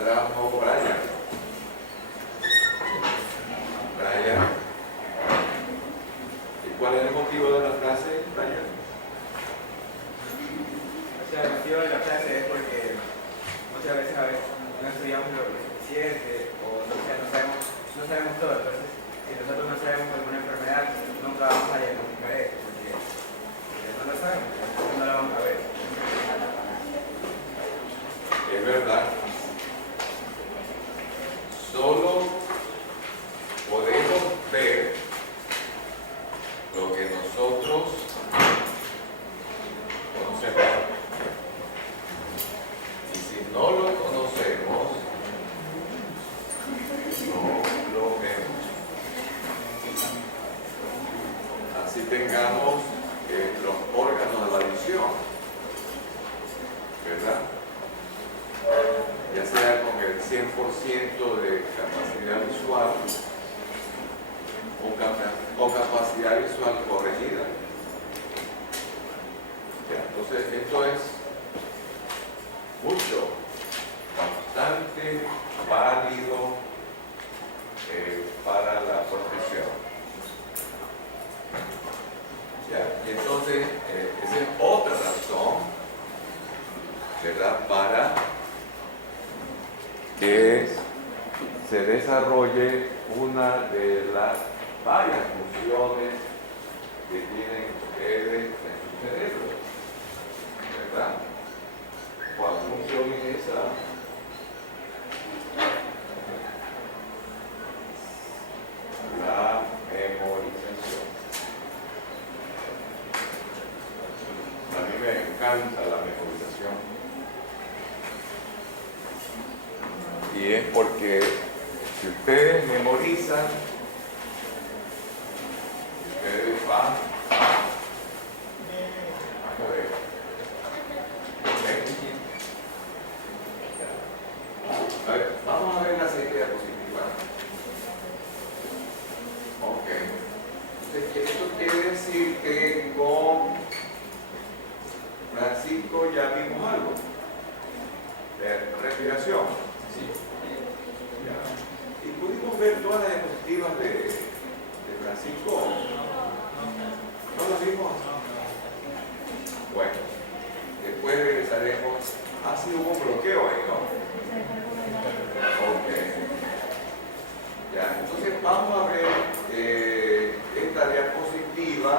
trajo Brian. ¿Y cuál es el motivo de la frase, Brian? O sea, el motivo de la frase es porque muchas veces no estudiamos lo suficiente o no sabemos todo. Entonces, si nosotros no sabemos alguna enfermedad, nunca vamos a diagnosticar esto, porque no lo sabemos, entonces no lo vamos a ver. Es verdad. Solo podemos ver lo que nosotros conocemos. Y si no lo conocemos, no lo vemos. Así tengamos los órganos de la visión, ¿verdad? Ya sea con el 100% de capacidad visual o capacidad visual corregida. Ya, entonces esto es mucho, bastante válido para la profesión. Ya, y entonces esa es otra razón, ¿verdad?, para que se desarrolle una de las varias funciones que tienen ustedes en su cerebro, ¿verdad? ¿Cuál función es esa? La memorización. A mí me encanta la memorización. Y es porque si ustedes memorizan, ustedes van a ver, vamos a ver la siguiente diapositiva. Ok. Entonces, esto quiere decir que con Francisco ya vimos algo de respiración. Sí. Y pudimos ver todas las diapositivas de Francisco. ¿No las vimos? Bueno, después regresaremos. Sí, hubo un bloqueo ahí, ¿no? Ok. Ya, entonces vamos a ver esta diapositiva.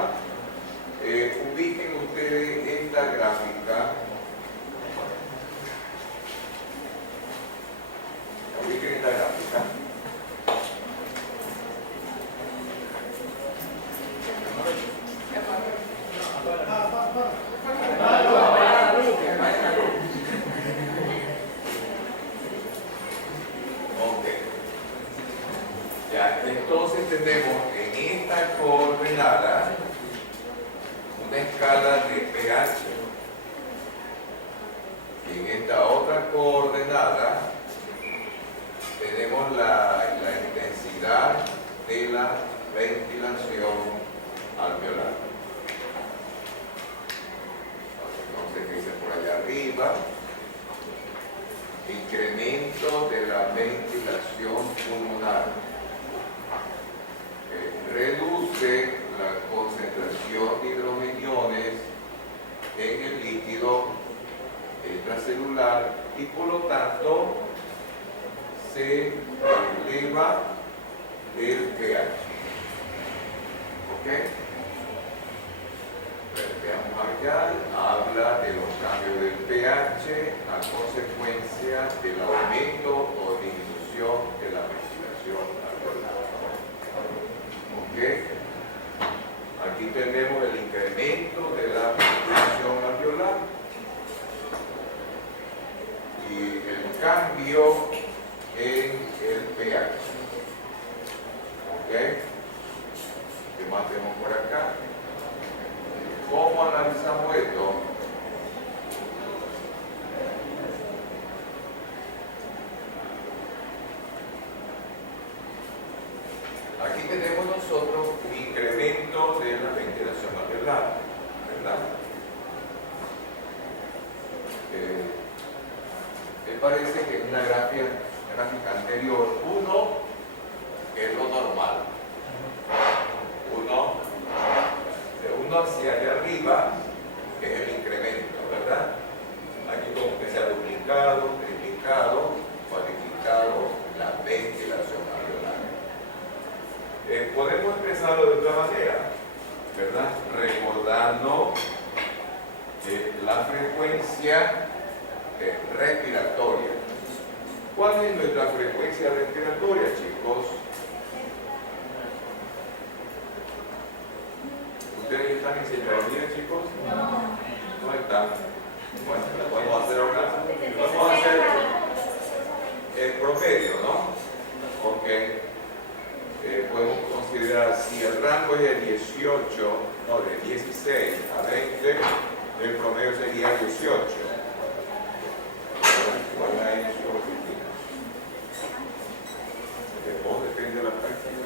Ubiquen ustedes esta gráfica. Ubiquen esta gráfica. Ok. Ya, entonces tenemos en esta coordenada una escala de pH. Y en esta otra coordenada tenemos la intensidad de la ventilación alveolar. Entonces, ¿qué dice por allá arriba? Incremento de la ventilación pulmonar. Reduce la concentración de hidrogeniones en el líquido extracelular y por lo tanto se eleva el pH. ¿Ok? Veamos allá, habla de los cambios del pH a consecuencia del aumento o disminución de la ventilación alveolar. ¿Ok? Aquí tenemos el incremento de la ventilación alveolar y el cambio en el pH. ¿Ok? ¿Qué más tenemos por acá? ¿Cómo analizamos esto? Aquí tenemos nosotros un incremento de la ventilación alveolar, ¿verdad? parece que en la gráfica anterior, 1 es lo normal. 1, de 1 hacia allá arriba es el incremento, ¿verdad? Aquí como que se ha duplicado, triplicado, cuadriplicado la ventilación alveolar. Podemos expresarlo de otra manera, ¿verdad? Recordando la frecuencia respiratoria. ¿Cuál es nuestra frecuencia respiratoria, chicos? ¿Ustedes están en sincronía, chicos? No están. Bueno, vamos a hacer ahora. Vamos a hacer el promedio, ¿no? Ok. Podemos considerar si el rango es de 18, no, de 16 a 20, el promedio sería 18. ¿Cuál es eso? Depende de la práctica.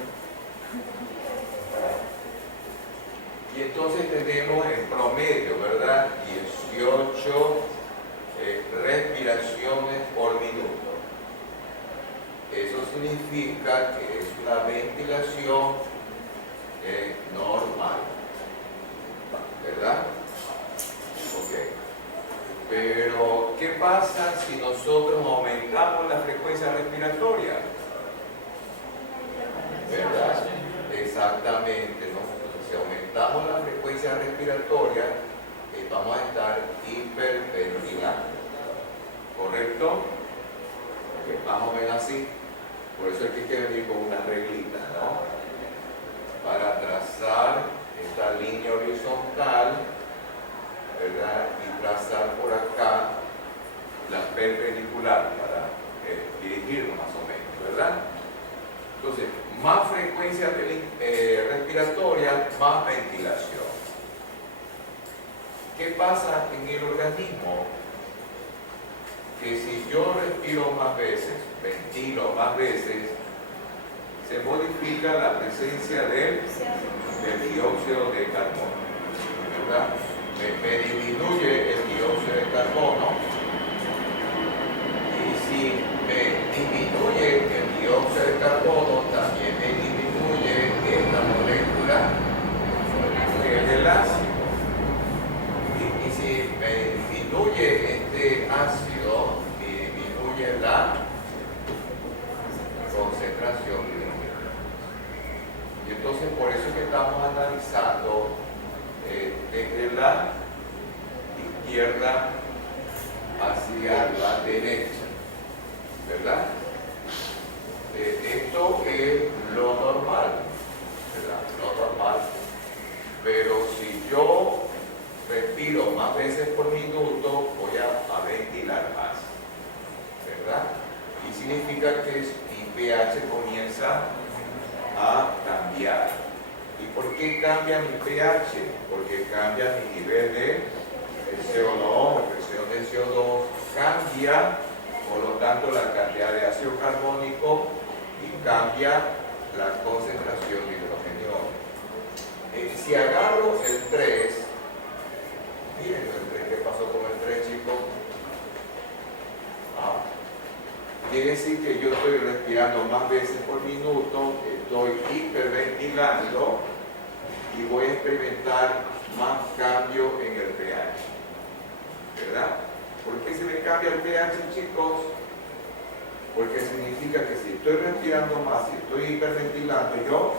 Y entonces tenemos el promedio, ¿verdad? 18 respiraciones por minuto. Eso significa que es una ventilación normal, ¿verdad? Ok. Pero, ¿qué pasa si nosotros aumentamos la frecuencia respiratoria? ¿Verdad? Exactamente, ¿no? Entonces, si aumentamos la frecuencia respiratoria, vamos a estar hiperventilando. ¿Correcto? Okay, más o menos así. Por eso es que hay que venir con una reglita, ¿no? Para trazar esta línea horizontal, ¿verdad? Y trazar por acá la perpendicular para dirigirnos más o menos, ¿verdad? Entonces, más frecuencia respiratoria, más ventilación. ¿Qué pasa en el organismo? Que si yo respiro más veces, ventilo más veces, se modifica la presencia del dióxido de carbono, ¿verdad? Me disminuye el dióxido de carbono, y si me disminuye el dióxido de carbono, también me disminuye esta molécula que es el ácido. Y si me disminuye este ácido, disminuye la concentración de hidrógeno. Y entonces por eso es que estamos analizando desde la izquierda hacia la derecha, ¿verdad? Esto es lo normal, ¿verdad? Lo normal. Pero si yo respiro más veces por minuto, voy a ventilar más, ¿verdad? Y significa que mi pH comienza a cambiar. ¿Y por qué cambia mi pH? Porque cambia mi nivel de CO2, la presión de CO2 cambia, por lo tanto la cantidad de ácido carbónico y cambia la concentración de hidrógeno. Si agarro el 3, miren el 3, ¿qué pasó con el 3, chicos? Quiere decir que yo estoy respirando más veces por minuto, estoy hiperventilando y voy a experimentar más cambio en el pH, ¿verdad? ¿Por qué se me cambia el pH, chicos? Porque significa que si estoy respirando más, si estoy hiperventilando, yo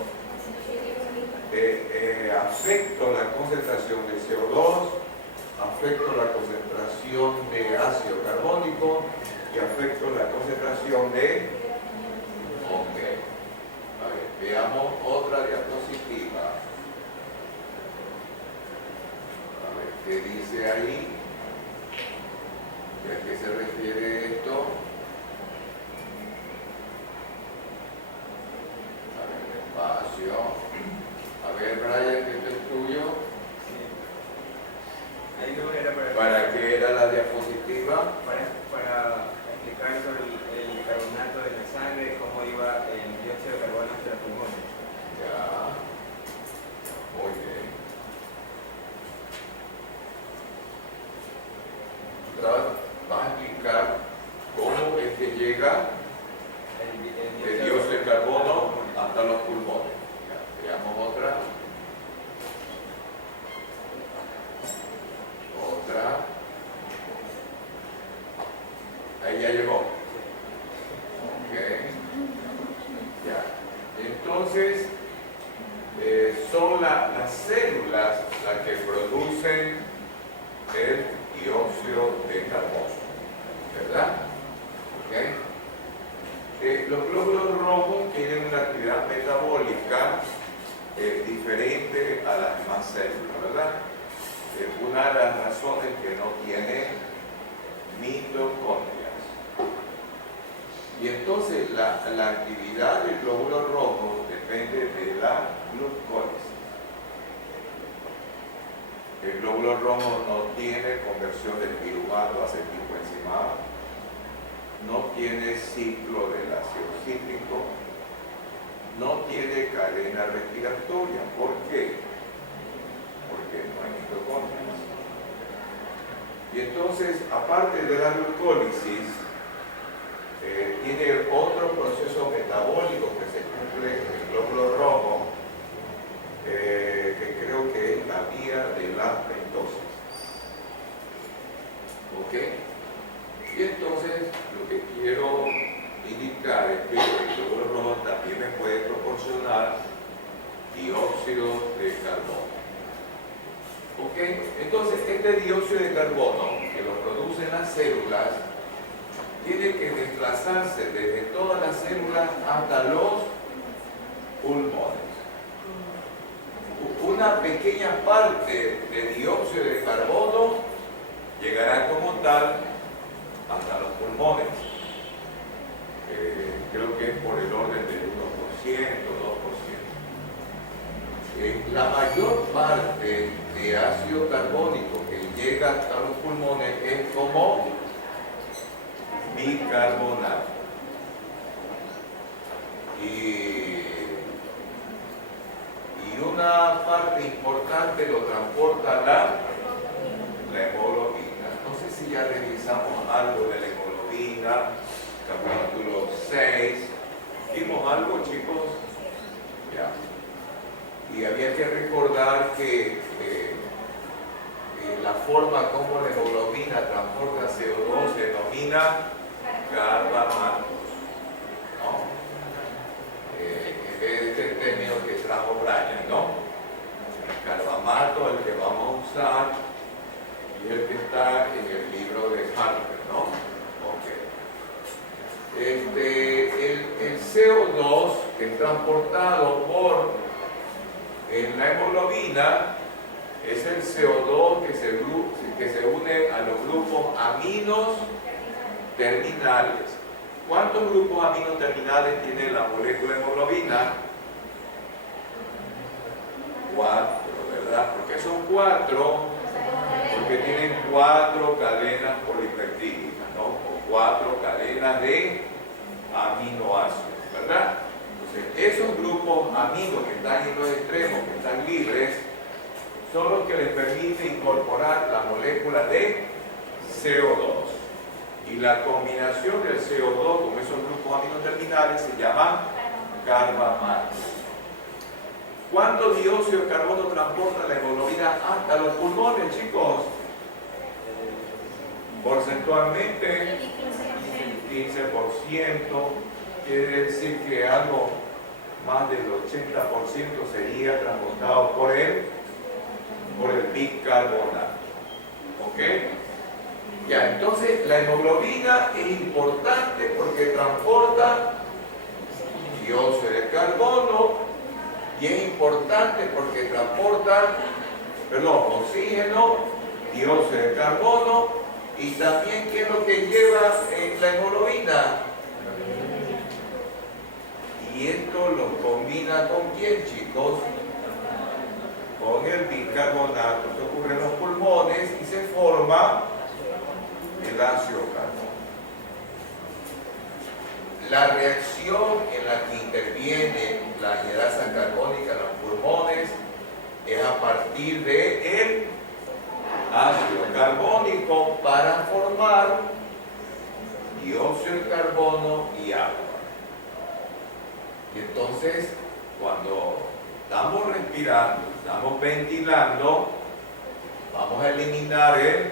afecto la concentración de CO2, afecto la concentración de ácido carbónico y afecto la concentración de... Ok. A ver, veamos otra diapositiva. A ver, ¿qué dice ahí? ¿A qué se refiere esto? A ver, despacio. A ver, Brian, ¿qué esto es tuyo? Sí. Ahí no era ¿Para qué era la diapositiva? para explicar sobre el carbonato de Ahí ya llegó. Ok. Ya. Entonces, son las células las que producen el dióxido de carbono, ¿verdad? ¿Okay? Los glóbulos rojos tienen una actividad metabólica diferente a las demás células, ¿verdad? Una de las razones que no tiene mitocondrias. Y entonces la actividad del glóbulo rojo depende de la glucólisis. El glóbulo rojo no tiene conversión del piruvato a acetilcoenzimado, no tiene ciclo del ácido cítrico, no tiene cadena respiratoria. ¿Por qué? Porque no hay mitocondrias. Y entonces, aparte de la glucólisis, tiene otro proceso metabólico que se cumple en el glóbulo rojo, que creo que es la vía de la pentosis. ¿Ok? Y entonces, lo que quiero indicar es que el glóbulo rojo también me puede proporcionar dióxido de carbono. ¿Ok? Entonces, este dióxido de carbono que lo producen las células tiene que desplazarse desde todas las células hasta los pulmones. Una pequeña parte de dióxido de carbono llegará como tal hasta los pulmones. Creo que es por el orden del 1%, 2%. La mayor parte de ácido carbónico que llega hasta los pulmones es como bicarbonato. Y una parte importante lo transporta la hemoglobina. No sé si ya revisamos algo de la hemoglobina, capítulo 6. ¿Vimos algo, chicos? Ya. Y había que recordar que la forma como la hemoglobina transporta CO2 se denomina carbamatos, ¿no? En vez de este término que trajo Brian, ¿no? El carbamato, el que vamos a usar, y el que está en el libro de Harper, ¿no? Ok. El CO2 que es transportado por la hemoglobina es el CO2 que se une a los grupos aminos terminales. ¿Cuántos grupos aminos terminales tiene la molécula de hemoglobina? 4, ¿verdad? ¿Por qué son 4? Porque tienen 4 cadenas polipeptídicas, ¿no? O 4 cadenas de aminoácidos, ¿verdad? Entonces, esos grupos aminos que están en los extremos, que están libres, son los que les permiten incorporar la molécula de CO2. Y la combinación del CO2 con esos grupos aminos terminales se llama carbamato. ¿Cuánto dióxido de carbono transporta la hemoglobina hasta los pulmones, chicos? Porcentualmente 15%, quiere decir que algo más del 80% sería transportado por el bicarbonato. ¿Ok? Ya, entonces la hemoglobina es importante porque transporta dióxido de carbono y es importante porque transporta, oxígeno, dióxido de carbono y también ¿qué es lo que lleva la hemoglobina? Y esto lo combina ¿con quién, chicos? Con el bicarbonato. Esto ocurre en los pulmones y se forma el ácido carbónico. La reacción en la que interviene la anhidrasa carbónica en los pulmones es a partir del ácido carbónico para formar dióxido de carbono y agua. Y entonces, cuando estamos respirando, estamos ventilando, vamos a eliminar el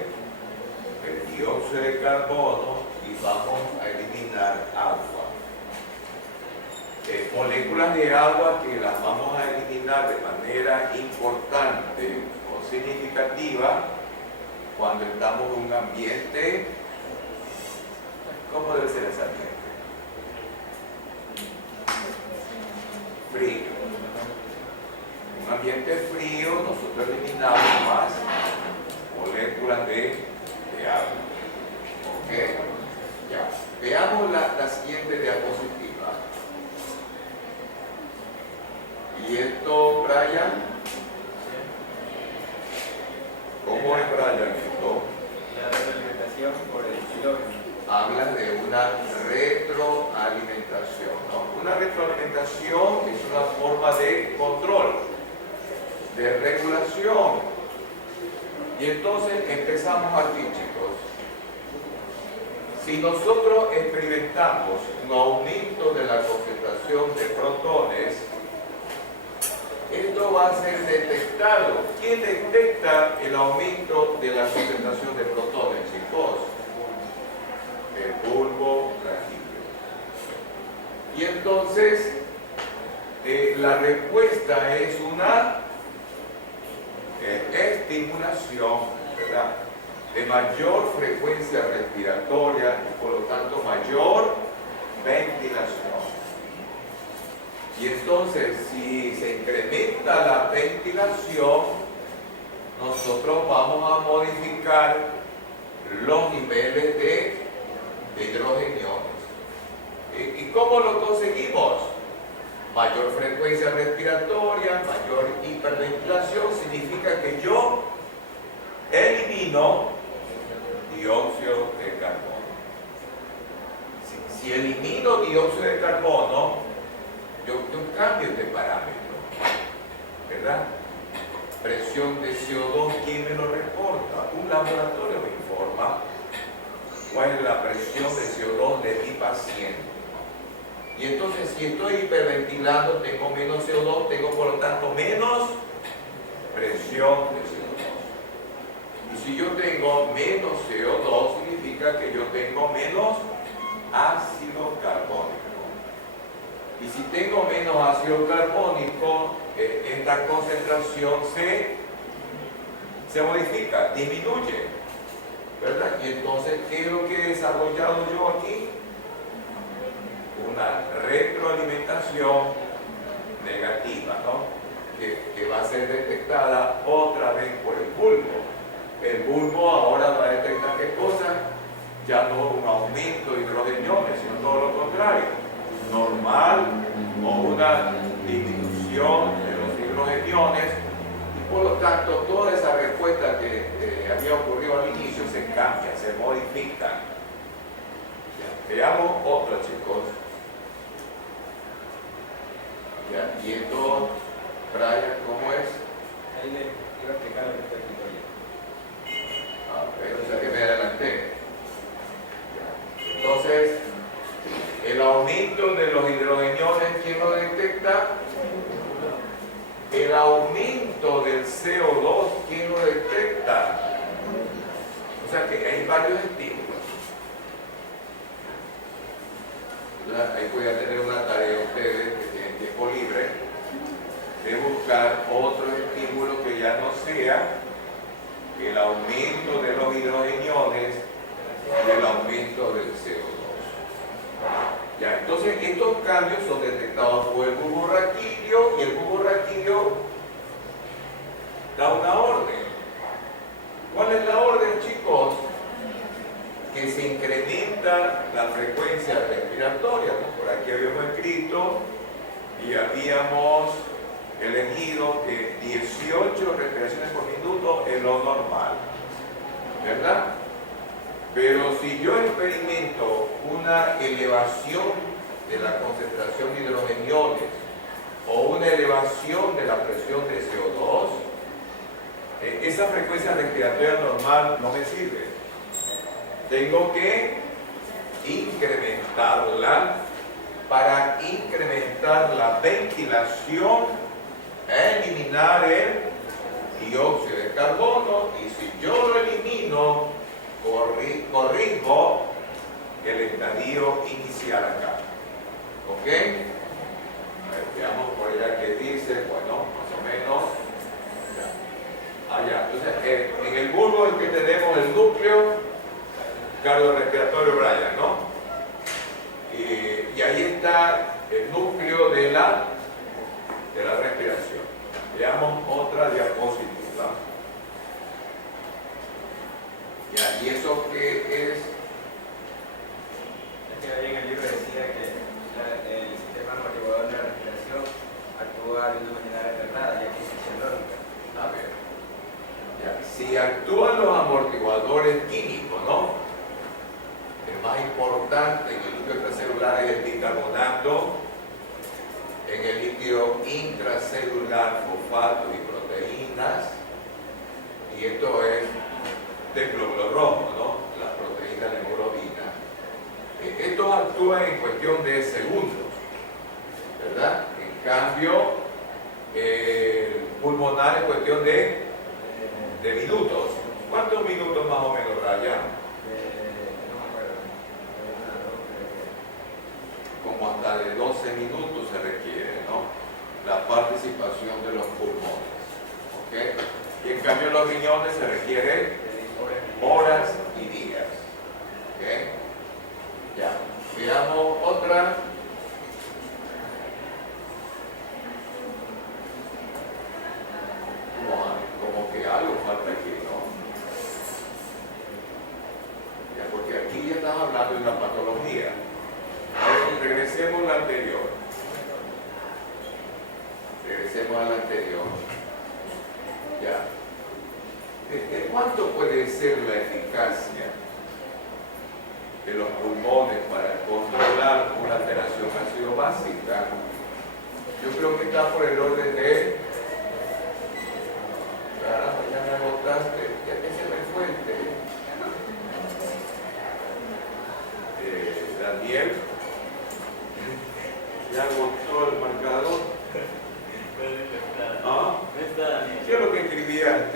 dióxido de carbono y y vamos a eliminar agua. Moléculas de agua que las vamos a eliminar de manera importante o significativa cuando estamos en un ambiente. ¿Cómo debe ser ese ambiente? Frío. En un ambiente frío nosotros eliminamos más moléculas de agua. ¿Ok? Ya. Veamos la siguiente diapositiva. ¿Y esto, Brian? ¿Cómo es, Brian, esto? La retroalimentación por el kilómetro. Habla de una retroalimentación, ¿no? Una retroalimentación es una forma de control, de regulación. Y entonces empezamos aquí, chicos. Si nosotros experimentamos un aumento de la concentración de protones, esto va a ser detectado. ¿Quién detecta el aumento de la concentración de protones, chicos? El bulbo raquídeo. Y entonces, la respuesta es una estimulación, ¿verdad?, de mayor frecuencia respiratoria y por lo tanto mayor ventilación. Y entonces, si se incrementa la ventilación, nosotros vamos a modificar los niveles de hidrogeniones. ¿Y cómo lo conseguimos? Mayor frecuencia respiratoria, mayor hiperventilación, significa que yo elimino dióxido de carbono. Si elimino dióxido de carbono, yo cambio este parámetro, ¿verdad? Presión de CO2, ¿quién me lo reporta? Un laboratorio me informa cuál es la presión de CO2 de mi paciente. Y entonces, si estoy hiperventilando, tengo menos CO2, tengo por lo tanto menos presión de CO2. Y si yo tengo menos CO2, significa que yo tengo menos ácido carbónico. Y si tengo menos ácido carbónico, esta concentración se modifica, disminuye, ¿verdad? Y entonces, ¿qué es lo que he desarrollado yo aquí? Una retroalimentación negativa, ¿no? Que va a ser detectada otra vez por el bulbo. El bulbo ahora va a detectar ¿qué cosa? Ya no un aumento de hidrogeniones, sino todo lo contrario, normal o una disminución de los hidrogeniones, y por lo tanto toda esa respuesta que había ocurrido al inicio se cambia, se modifica. Ya, veamos otra, chicos. Ya, y esto, Brian, ¿cómo es? Ahí le iba a explicar lo que está escrito ahí. O sea que me adelanté. Ya. Entonces, el aumento de los hidrogeniones, ¿quién lo detecta? El aumento del CO2, ¿quién lo detecta? O sea que hay varios estímulos. Ahí voy a tener una tarea ustedes que tienen tiempo libre de buscar otro estímulo que ya no sea el aumento de los hidrogeniones y el aumento del CO2. Ya, entonces estos cambios son detectados por el bulbo raquídeo y el bulbo raquídeo da una orden. ¿Cuál es la orden, chicos? Que se incrementa la frecuencia respiratoria. Por aquí habíamos escrito y habíamos elegido que 18 respiraciones por minuto es lo normal, ¿verdad? Pero si yo experimento una elevación de la concentración de hidrogeniones o una elevación de la presión de CO2, esa frecuencia respiratoria normal no me sirve. Tengo que incrementarla para incrementar la ventilación, eliminar el dióxido de carbono, y si yo lo elimino, corrijo estadio inicial acá. ¿Ok? A ver, veamos por allá qué dice. Bueno, más o menos. Ya. Entonces, en el bulbo es que tenemos el núcleo cardiorrespiratorio Bryan, ¿no? Y ahí está el núcleo de la respiración. Veamos otra diapositiva. Ya, ¿y eso qué es? Es que ahí en el libro decía que el sistema amortiguador de la respiración actúa de una manera alternada, ya que es fisiológica. A ver. Ya, si actúan los amortiguadores químicos, ¿no? El más importante en el líquido extracelular es el bicarbonato, en el líquido intracelular fosfatos y proteínas, y esto es del glóbulo rojo, ¿no? Las proteínas de hemoglobina. Estos actúan en cuestión de segundos, ¿verdad? En cambio, el pulmonar en cuestión de minutos. ¿Cuántos minutos más o menos, Ryan? No me acuerdo. Como hasta de 12 minutos se requiere, ¿no? La participación de los pulmones. ¿Ok? Y en cambio los riñones se requiere horas y días. ¿Ok? Ya. Veamos otra. Como que algo falta aquí, ¿no? Ya, porque aquí ya estamos hablando de una patología. Ahora, regresemos a la anterior. Regresemos a la anterior. Ya. ¿De cuánto puede ser la eficacia de los pulmones para controlar una alteración ácido básica? Yo creo que está por el orden de... Caramba, ya me agotaste, ya que se me fue Daniel, ya agotó el marcador. ¿Ah? ¿Qué es lo que escribía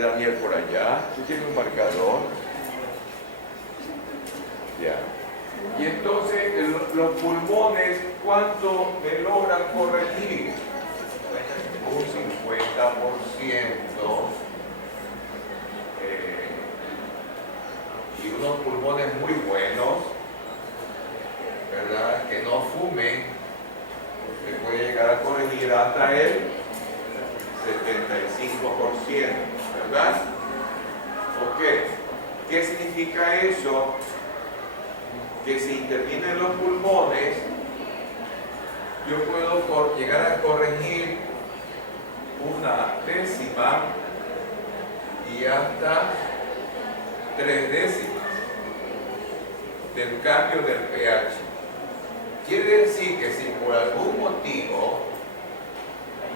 Daniel por allá? ¿Tú tienes un marcador? Ya. Y entonces, los pulmones, ¿cuánto me logran corregir? Un 50%. Y unos pulmones muy buenos, ¿verdad? Que no fumen, se puede llegar a corregir hasta el 75%, ¿verdad? ¿Ok? ¿Qué significa eso? Que si intervienen los pulmones, yo puedo llegar a corregir una décima y hasta 3 décimas del cambio del pH. Quiere decir que si por algún motivo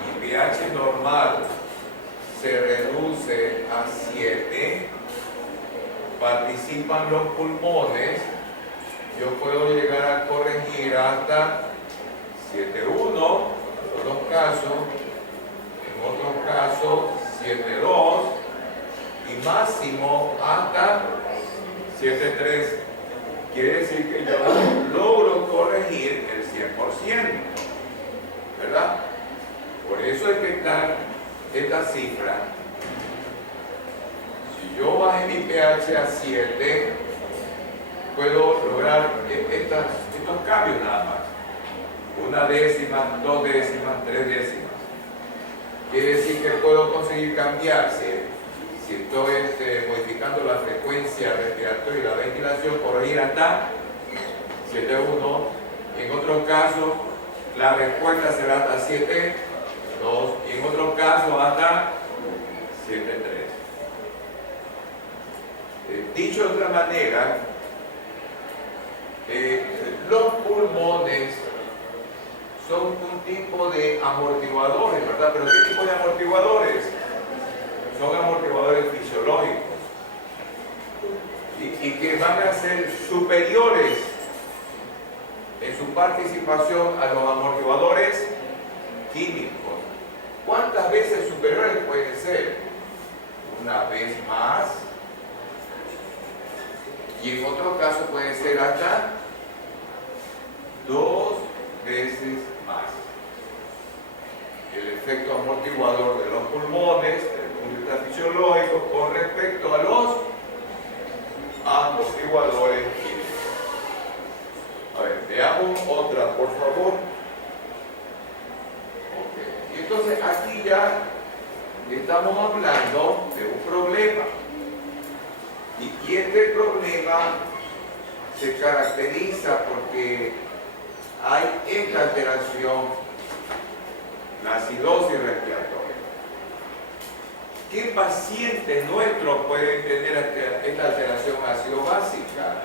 mi pH normal se reduce a 7, participan los pulmones, yo puedo llegar a corregir hasta 7,1 en algunos casos, en otros casos 7,2 y máximo hasta 7,3. Quiere decir que yo logro corregir el 100%, ¿verdad? Por eso es que está esta cifra. Si yo bajé mi pH a 7, puedo lograr estos cambios nada más. 1 décima, 2 décimas, 3 décimas. Quiere decir que puedo conseguir cambiarse. Si estoy modificando la frecuencia respiratoria y la ventilación, por ir hasta 7,1. En otro caso, la respuesta será hasta 7,2. Y en otro caso, hasta 7,3. Dicho de otra manera, los pulmones son un tipo de amortiguadores, ¿verdad? ¿Pero qué tipo de amortiguadores? Son amortiguadores fisiológicos y que van a ser superiores en su participación a los amortiguadores químicos. ¿Cuántas veces superiores pueden ser? Una vez más Y en otro caso puede ser hasta 2 veces más. El efecto amortiguador de los pulmones, desde el punto de vista fisiológico, con respecto a los amortiguadores químicos. A ver, veamos otra, por favor. Ok. Y entonces aquí ya estamos hablando de un problema. Y este problema se caracteriza porque hay esta alteración, la acidosis respiratoria. ¿Qué pacientes nuestros pueden tener esta alteración ácido-básica?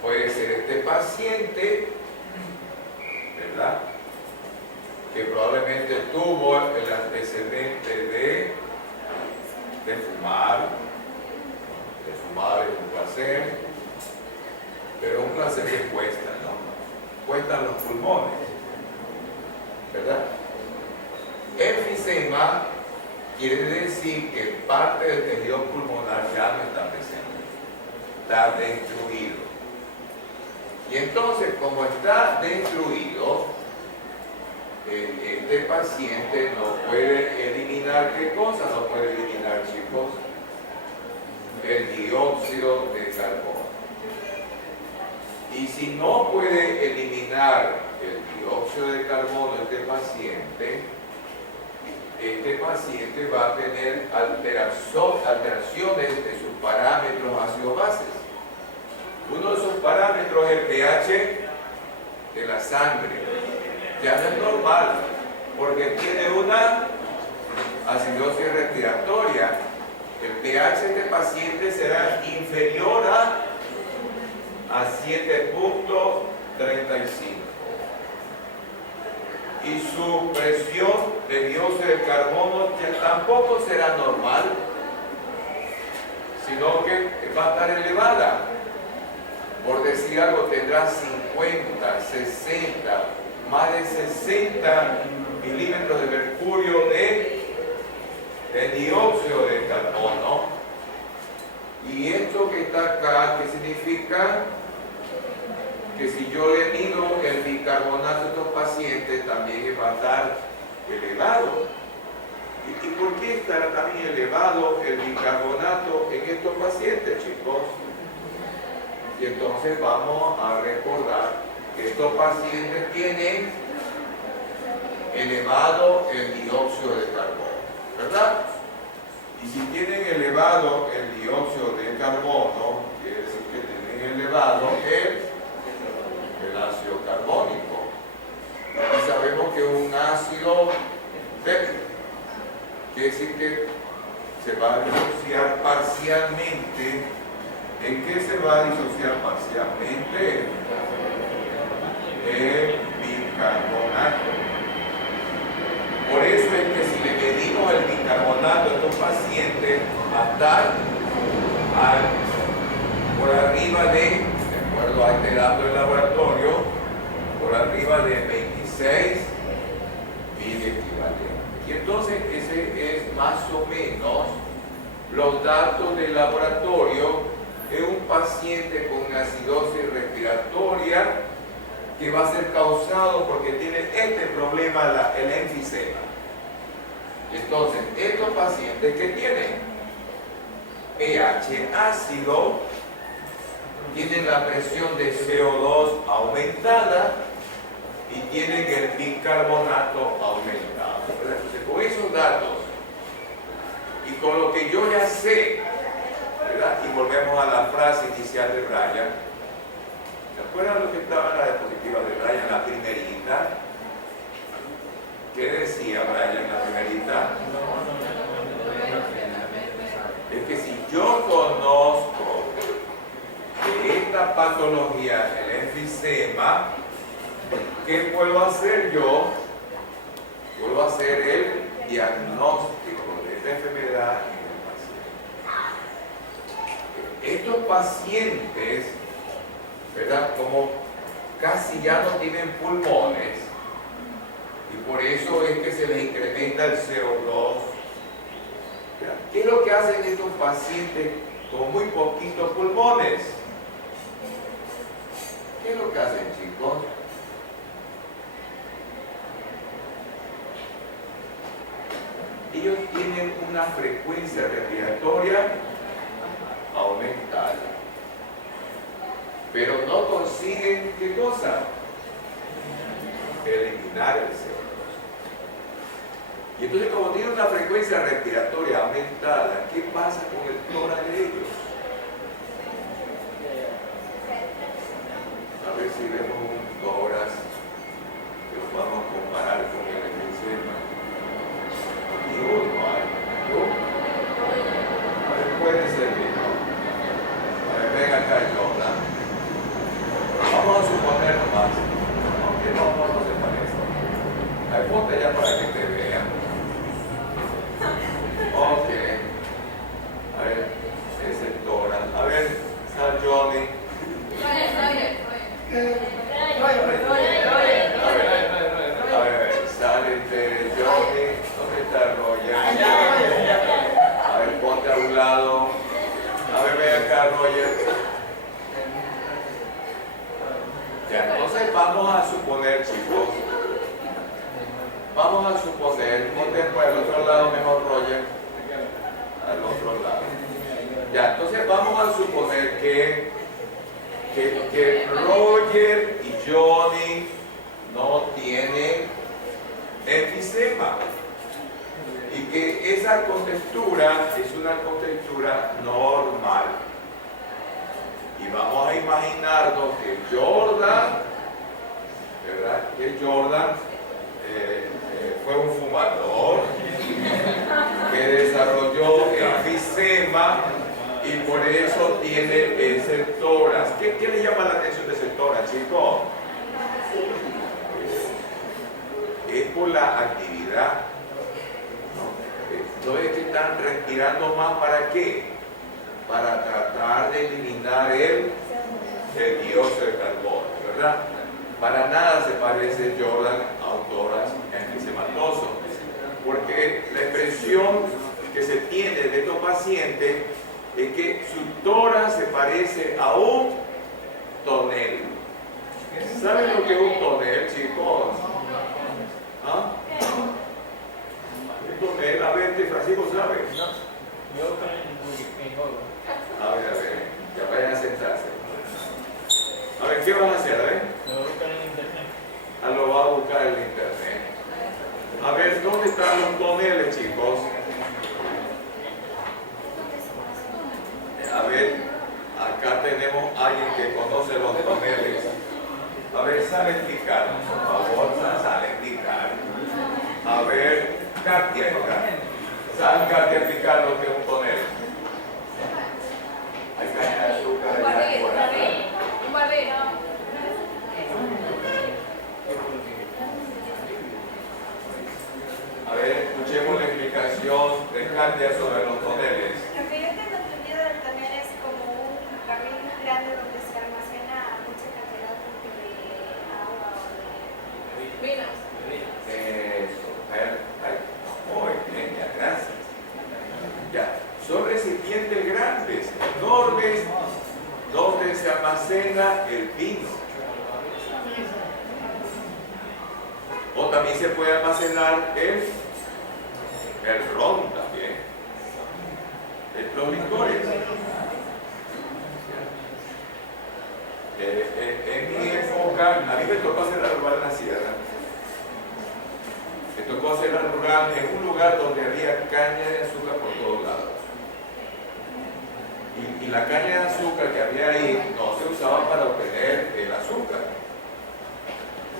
Puede ser este paciente, ¿verdad?, que probablemente tuvo el antecedente de fumar. De fumar es un placer, pero un placer que cuesta, ¿no? Cuestan los pulmones, ¿verdad? Enfisema quiere decir que parte del tejido pulmonar ya no está presente, está destruido. Y entonces, como está destruido, este paciente no puede eliminar, ¿qué cosa no puede eliminar, chicos? El dióxido de carbono. Y si no puede eliminar el dióxido de carbono este paciente va a tener alteraciones de sus parámetros ácido-bases. Uno de sus parámetros es el pH de la sangre. Ya no es normal, porque tiene una acidosis respiratoria. El pH de este paciente será inferior a 7.35. Y su presión de dióxido de carbono tampoco será normal, sino que va a estar elevada. Por decir algo, tendrá 50, 60, más de 60 milímetros de mercurio de dióxido de carbono. Y esto que está acá, ¿qué significa? Que si yo le mido el bicarbonato a estos pacientes, también va a estar elevado. ¿Y por qué estará también elevado el bicarbonato en estos pacientes, chicos? Y entonces vamos a recordar que estos pacientes tienen elevado el dióxido de carbono, ¿verdad? Y si tienen elevado el dióxido de carbono, quiere decir que tienen elevado el ácido carbónico. Y sabemos que un ácido débil quiere decir que se va a disociar parcialmente. ¿En qué se va a disociar parcialmente? El bicarbonato. Por eso es que si le medimos el bicarbonato a estos pacientes, va a estar por arriba de acuerdo a este dato del laboratorio, por arriba de 26 mil equivalentes. Y entonces ese es más o menos los datos del laboratorio de un paciente con una acidosis respiratoria que va a ser causado porque tiene este problema, el enfisema. Entonces, estos pacientes que tienen pH ácido, tienen la presión de CO2 aumentada y tienen el bicarbonato aumentado. Entonces, con esos datos y con lo que yo ya sé, ¿verdad? Y volvemos a la frase inicial de Brian. ¿Se acuerdan lo que estaba en la diapositiva de Brian, la primerita? ¿Qué decía Brian en la primerita? Es que si yo conozco de esta patología, el enfisema, ¿qué puedo hacer yo? Puedo hacer el diagnóstico de esta enfermedad en el paciente. Estos pacientes, ¿verdad?, como casi ya no tienen pulmones, y por eso es que se les incrementa el CO2. ¿Qué es lo que hacen estos pacientes con muy poquitos pulmones? frecuencia respiratoria aumentada. Pero no consiguen, ¿qué cosa? Eliminar el CO2. Y entonces, como tiene una frecuencia respiratoria aumentada, ¿qué pasa con el tórax de ellos? A ver si vemos un tórax que lo vamos a comparar con el enfisema. Y uno hay, ¿no? A ver, puede ser mismo. A ver, ven acá, Jordan. Vamos a suponer nomás, aunque no se parece. A ver, ponte ya para que te vean. Ok. A ver, ese es tórax. A ver, está Johnny. A ver, sale Johnny. ¿Dónde está Roger? A ver, ponte a un lado. A ver, ven acá, Roger. Ya, entonces vamos a suponer, chicos. Vamos a suponer, ponte por el otro lado mejor, Roger. Al otro lado. Ya, entonces vamos a suponer que Roger y Johnny no tienen enfisema y que esa contextura es una contextura normal. Y vamos a imaginarnos que Jordan, ¿verdad? Que Jordan fue un fumador que desarrolló enfisema y por eso tiene ese tórax. ¿Qué le llama la atención de ese tórax, chicos? Es por la actividad. ¿No es que están respirando más para qué? Para tratar de eliminar el dióxido de carbono, ¿verdad? Para nada se parece Jordan a un tórax enfisematoso, porque la impresión que se tiene de estos pacientes es que su tórax se parece a un tonel. ¿Saben lo que es un tonel, chicos? ¿Ah? Un tonel, a ver, Francisco, ¿sabe? A ver, ya vayan a sentarse. A ver, ¿qué van a hacer? A ver. Lo va a buscar en internet. A ver, ¿dónde están los toneles, chicos? A ver, acá tenemos a alguien que conoce los toneles. A ver, sale a explicarnos, por favor, sale a explicar. A ver, Katia, sale Katia a explicar lo que es un tonel. Hay caña de azúcar allá por acá. Un barbero. A ver, escuchemos la explicación de Katia sobre los toneles. Lo que yo tengo entendido del tonel es como un barril muy grande donde se almacena mucha cantidad de agua o de Vino. Eso, muy bien, ya, gracias. Ya, son recipientes grandes, enormes, donde se almacena el vino. O también se puede almacenar el ron también. Los licores. En mi época, a mí me tocó hacer la rural en la sierra. Me tocó hacer la rural en un lugar donde había caña de azúcar por todos lados. Y la caña de azúcar que había ahí no se usaba para obtener el azúcar.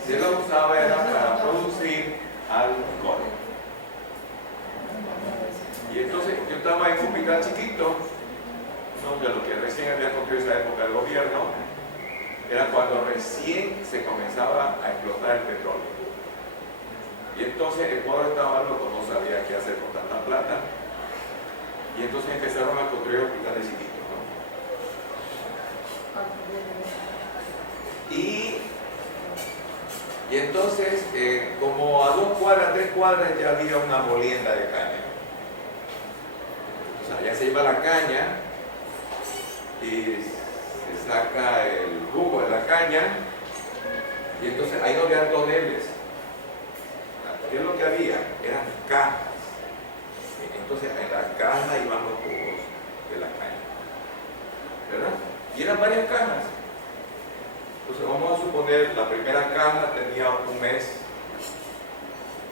Se la usaba era para producir alcohol. Y entonces yo estaba en un hospital chiquito, de lo que recién había construido esa época del gobierno, era cuando recién se comenzaba a explotar el petróleo. Y entonces el pueblo estaba loco, no sabía qué hacer con tanta plata. Y entonces empezaron a construir hospitales chiquitos, ¿no? Y entonces, como a 2 cuadras, 3 cuadras, ya había una molienda de caña. O sea, ya se iba la caña y se saca el jugo de la caña, y entonces ahí no había toneles. ¿Qué es lo que había? Eran cajas. Entonces en la caja iban los jugos de la caña, ¿verdad? Y eran varias cajas. Entonces vamos a suponer la primera caja tenía un mes,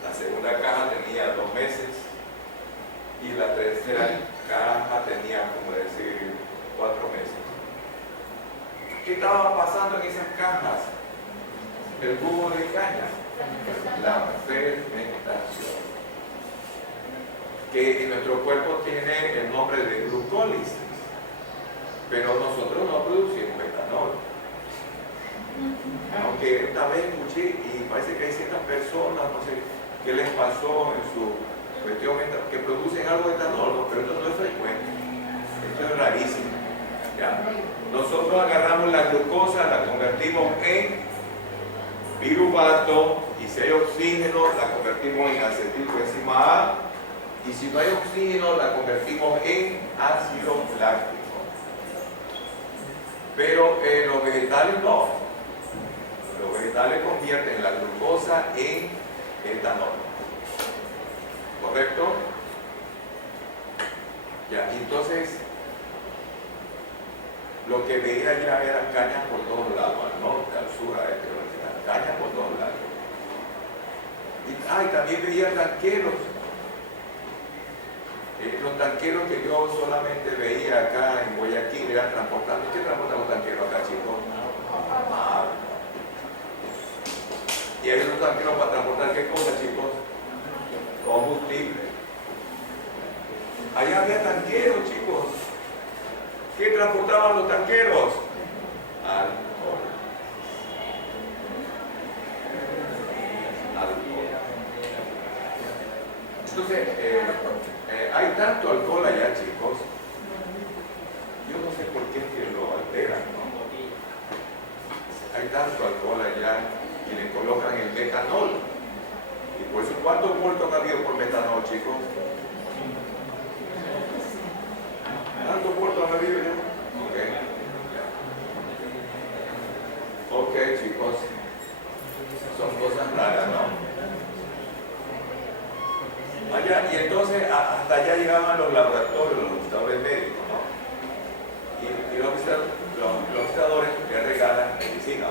la segunda caja tenía 2 meses y la tercera caja tenía, como decir, 4 meses. ¿Qué estaba pasando en esas cajas? El jugo de caña, la fermentación, que en nuestro cuerpo tiene el nombre de glucólisis, pero nosotros no producimos etanol. Aunque esta vez escuché y parece que hay ciertas personas, no sé qué les pasó en su cuestión mental, que producen algo de etanol, ¿no? Pero esto no es frecuente, esto es rarísimo. ¿Ya? Nosotros agarramos la glucosa, la convertimos en piruvato, y si hay oxígeno la convertimos en acetilcoenzima A, y si no hay oxígeno la convertimos en ácido láctico. Pero los vegetales no. Los vegetales convierten la glucosa en etanol. ¿Correcto? Ya, entonces lo que veía ya eran cañas por todos lados, al norte, al sur, a este, cañas por todos lados. Y también veía tanqueros. Los tanqueros que yo solamente veía acá en Guayaquil eran transportando. ¿Qué transportan los tanqueros acá, chicos? Y hay unos tanqueros para transportar ¿qué cosa, chicos? Combustible. Allá había tanqueros, chicos. ¿Qué transportaban los tanqueros? Alcohol. Entonces, hay tanto alcohol allá, chicos. Yo no sé por qué es que lo alteran, ¿no? Hay tanto alcohol allá y le colocan el metanol. Y por eso, ¿cuántos muertos han habido por metanol, chicos? ¿Cuántos muertos han habido ya? Ok, chicos. Son cosas raras, ¿no? Allá, y entonces hasta allá llegaban los laboratorios, los buscadores médicos, ¿no? Y los buscadores le regalan medicina.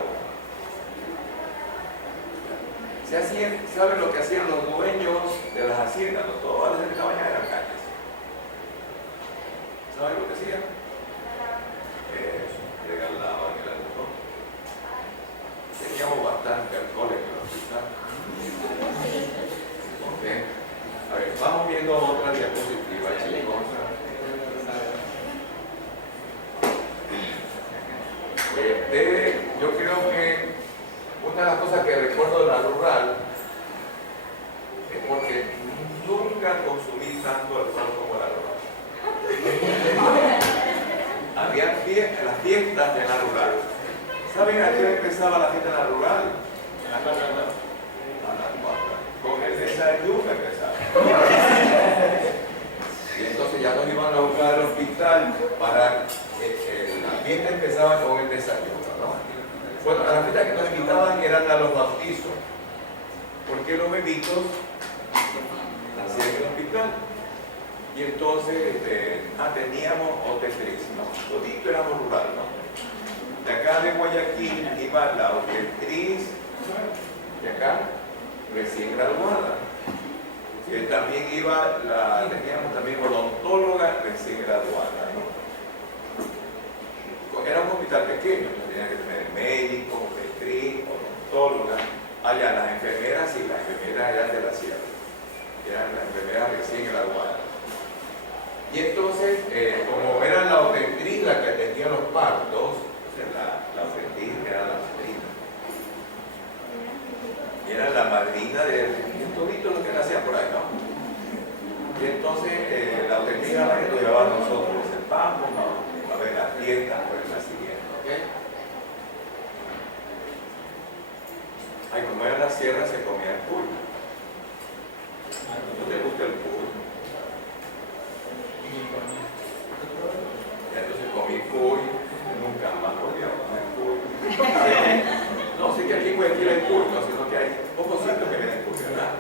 Se hacían, ¿saben lo que hacían los dueños de las haciendas? No todas las de cabañas eran cañas. ¿Saben lo que hacían? Regalaban el alcohol. Teníamos bastante alcohol en el hospital. Okay. A ver, vamos viendo otra diapositiva, chicos. Yo creo que una de las cosas que recuerdo de la rural es porque nunca consumí tanto alcohol como la rural. Había las fiestas de la rural. ¿Saben a qué hora empezaba la fiesta de la rural? A las 4. Con el desayuno empezaba. Y entonces ya nos iban a buscar al hospital para la fiesta empezaba con el desayuno, ¿no? Bueno, a la fiesta que nos invitaban eran a los bautizos, porque los bebitos nacían en el hospital. Y entonces teníamos obstetriz, ¿no? Todito éramos rural, ¿no? De acá de Guayaquil iba la obstetriz, de acá, recién graduada. También teníamos también odontóloga recién graduada, ¿no? Era un hospital pequeño, entonces tenía que tener médico, obstetriz, odontóloga. Allá las enfermeras, sí, las enfermeras eran de la sierra, eran las enfermeras recién graduadas. Y entonces, como era la obstetriz la que atendía los partos, la obstetriz era la madrina. Y era la madrina de todito lo que nacía por ahí, ¿no? Y entonces, la obstetriz era la que nos llevaba a nosotros el pampo, ¿no? A ver las fiestas por el nacimiento, ¿ok? Ay, como era la sierra, se comía el cuy. ¿No te gusta el cuy? Y entonces comí cuy, nunca más volví a comer cuy. No sé que aquí en Guayaquil hay cuy, no, sino que hay pocos sitios que venden cuy, ¿verdad?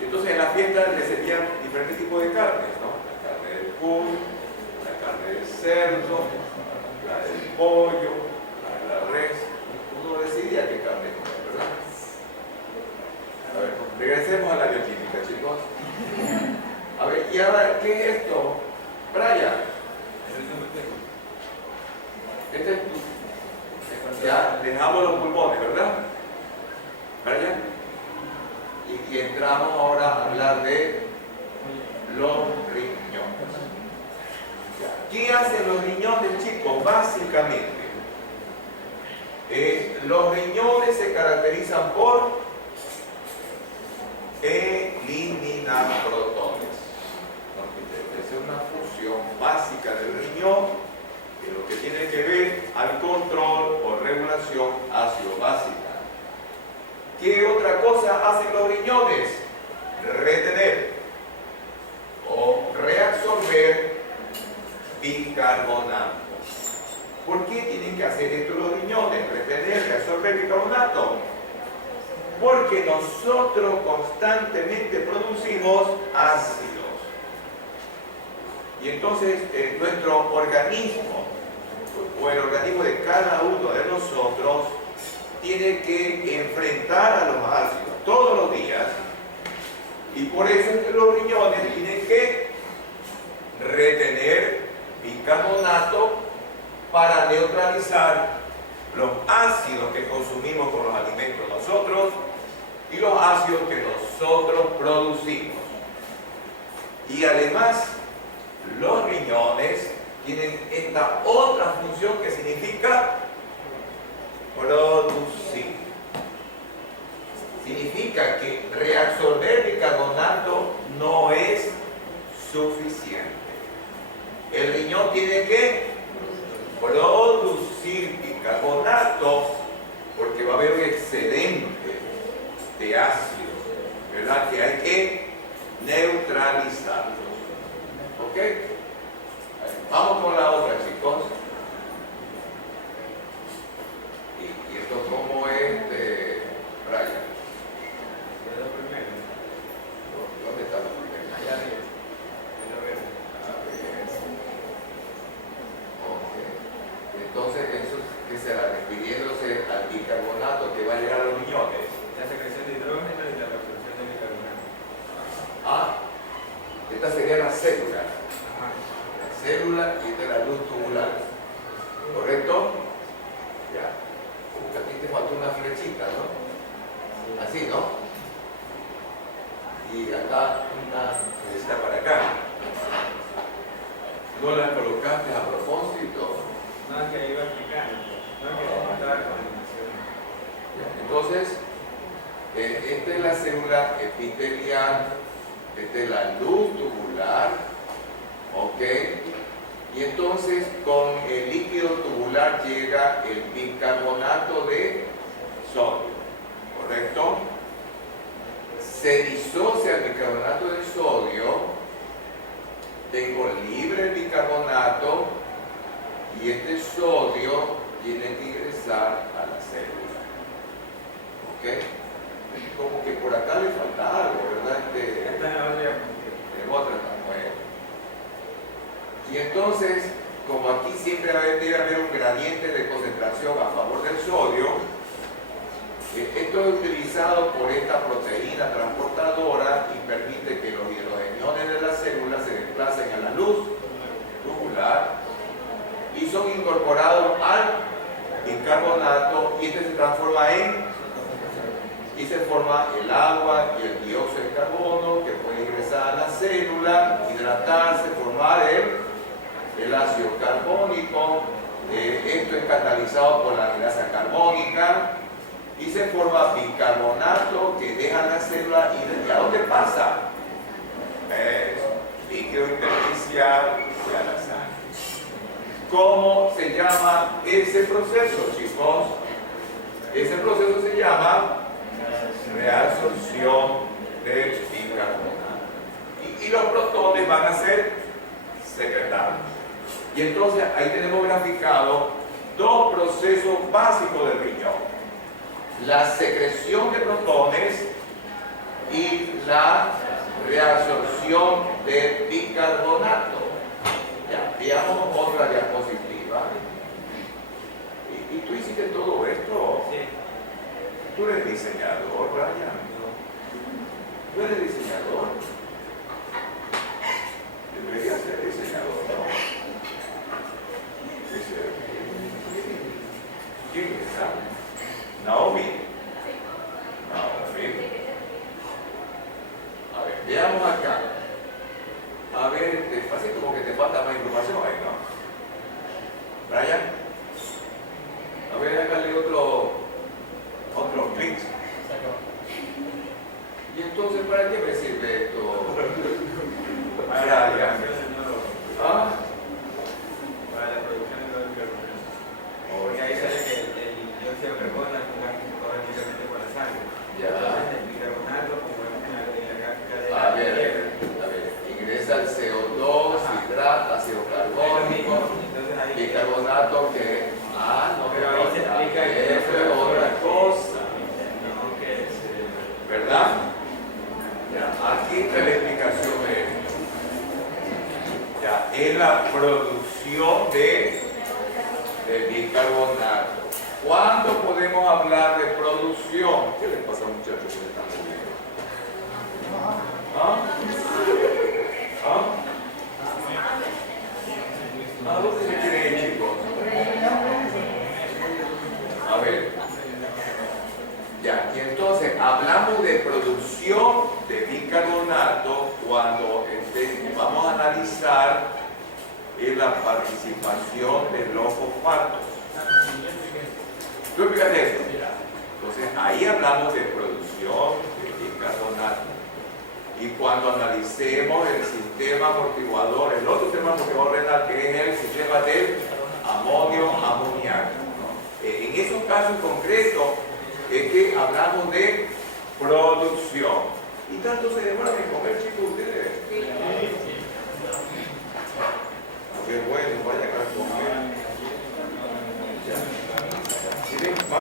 Y entonces en la fiesta les servían diferentes tipos de Este es ya dejamos los pulmones, ¿verdad? ¿Verdad? Y entramos ahora a hablar de los riñones. ¿Qué hacen los riñones, chicos? Básicamente, los riñones se caracterizan por eliminar protones. Esa es una función básica del riñón, de lo que tiene que ver al control o regulación ácido-básica. ¿Qué otra cosa hacen los riñones? Retener o reabsorber bicarbonato. ¿Por qué tienen que hacer esto los riñones? Retener, reabsorber bicarbonato. Porque nosotros constantemente producimos ácidos. Y entonces nuestro organismo, o el organismo de cada uno de nosotros, tiene que enfrentar a los ácidos todos los días. Y por eso es que los riñones tienen que retener bicarbonato para neutralizar los ácidos que consumimos con los alimentos nosotros y los ácidos que nosotros producimos. Y además, los riñones tienen esta otra función que significa producir. Significa que reabsorber bicarbonato no es suficiente. El riñón tiene que producir bicarbonato porque va a haber un excedente de ácidos, ¿verdad? Que hay que neutralizarlos. ¿Ok? Vamos con la otra, chicos. ¿Y esto cómo es, Brian? ¿Dónde está lo primero? Allá arriba. En lo verde. A ver. Ok. Entonces, ¿eso qué será? Refiriéndose al bicarbonato que va a llegar a los riñones. La secreción de hidrógeno y la reabsorción de bicarbonato. Ah, esta sería la célula. Ajá. La célula y esta es la luz tubular. ¿Correcto? Ya. Aquí te faltó una flechita, ¿no? Así, ¿no? Y acá una flechita para acá. ¿No la colocaste a propósito? No, es que iba explicando. No, es que faltaba coordinación. Entonces, esta es la célula epitelial, esta es la luz tubular, ¿ok? Y entonces con el líquido tubular llega el bicarbonato de sodio, ¿correcto? Se disocia el bicarbonato de sodio, tengo libre el bicarbonato y este sodio tiene que ingresar a la célula, ¿ok? Como que por acá le falta algo, ¿verdad? Esta es la otra diapositiva. En otra también. Y entonces, como aquí siempre debe haber un gradiente de concentración a favor del sodio, esto es utilizado por esta proteína transportadora y permite que los hidrogeniones de la célula se desplacen a la luz tubular y son incorporados al bicarbonato y este se transforma y se forma el agua y el dióxido de carbono que puede ingresar a la célula, hidratarse, formar el ácido carbónico. Esto es catalizado por la anilasa carbónica y se forma bicarbonato que deja la célula y ¿a dónde pasa? Líquido intersticial y a la sangre. ¿Cómo se llama ese proceso, chicos? Ese proceso se llama reabsorción del bicarbonato. Y los protones van a ser secretados. Y entonces ahí tenemos graficado dos procesos básicos del riñón: la secreción de protones y la reabsorción de bicarbonato. Ya, veamos otra diapositiva. ¿Y tú hiciste todo esto? Sí. Tú eres diseñador, Brian. Tú eres diseñador. Deberías ser diseñador, ¿no? ¿Quién es esa? Naomi. Naomi. A ver, veamos acá. A ver, así como que te falta más información ahí, ¿no? Brian. A ver, hágale otro clic. Y entonces, ¿para qué me sirve esto? Brian. ¿Ah? Para la producción de bicarbonato. Porque ahí sale que el dióxido de carbono es un gas que se corre directamente por la sangre. Ya. Entonces el bicarbonato, como vemos en la gráfica de A ver, ingresa el CO2, hidrata, ácido carbónico, bicarbonato que, no, pero ahí se explica que eso es otra cosa, no que ¿verdad? Ya, aquí está la explicación de esto. Ya, es la producción de bicarbonato. ¿Cuándo podemos hablar de producción? ¿Qué les pasa, muchachos, que están moviendo? ¿Ah? ¿A dónde se quieren ir, chicos? A ver. Ya, y entonces hablamos de producción de bicarbonato cuando vamos a analizar la participación de los fosfatos. ¿Tú explicas esto? Entonces ahí hablamos de producción de bicarbonato. Y cuando analicemos el sistema amortiguador, el otro sistema amortiguador renal, que es el sistema de amonio-amoníaco, ¿no? En esos casos concretos es que hablamos de producción. ¿Y tanto se demoran en comer, chicos, ustedes? Sí. Qué bueno, vaya a comer.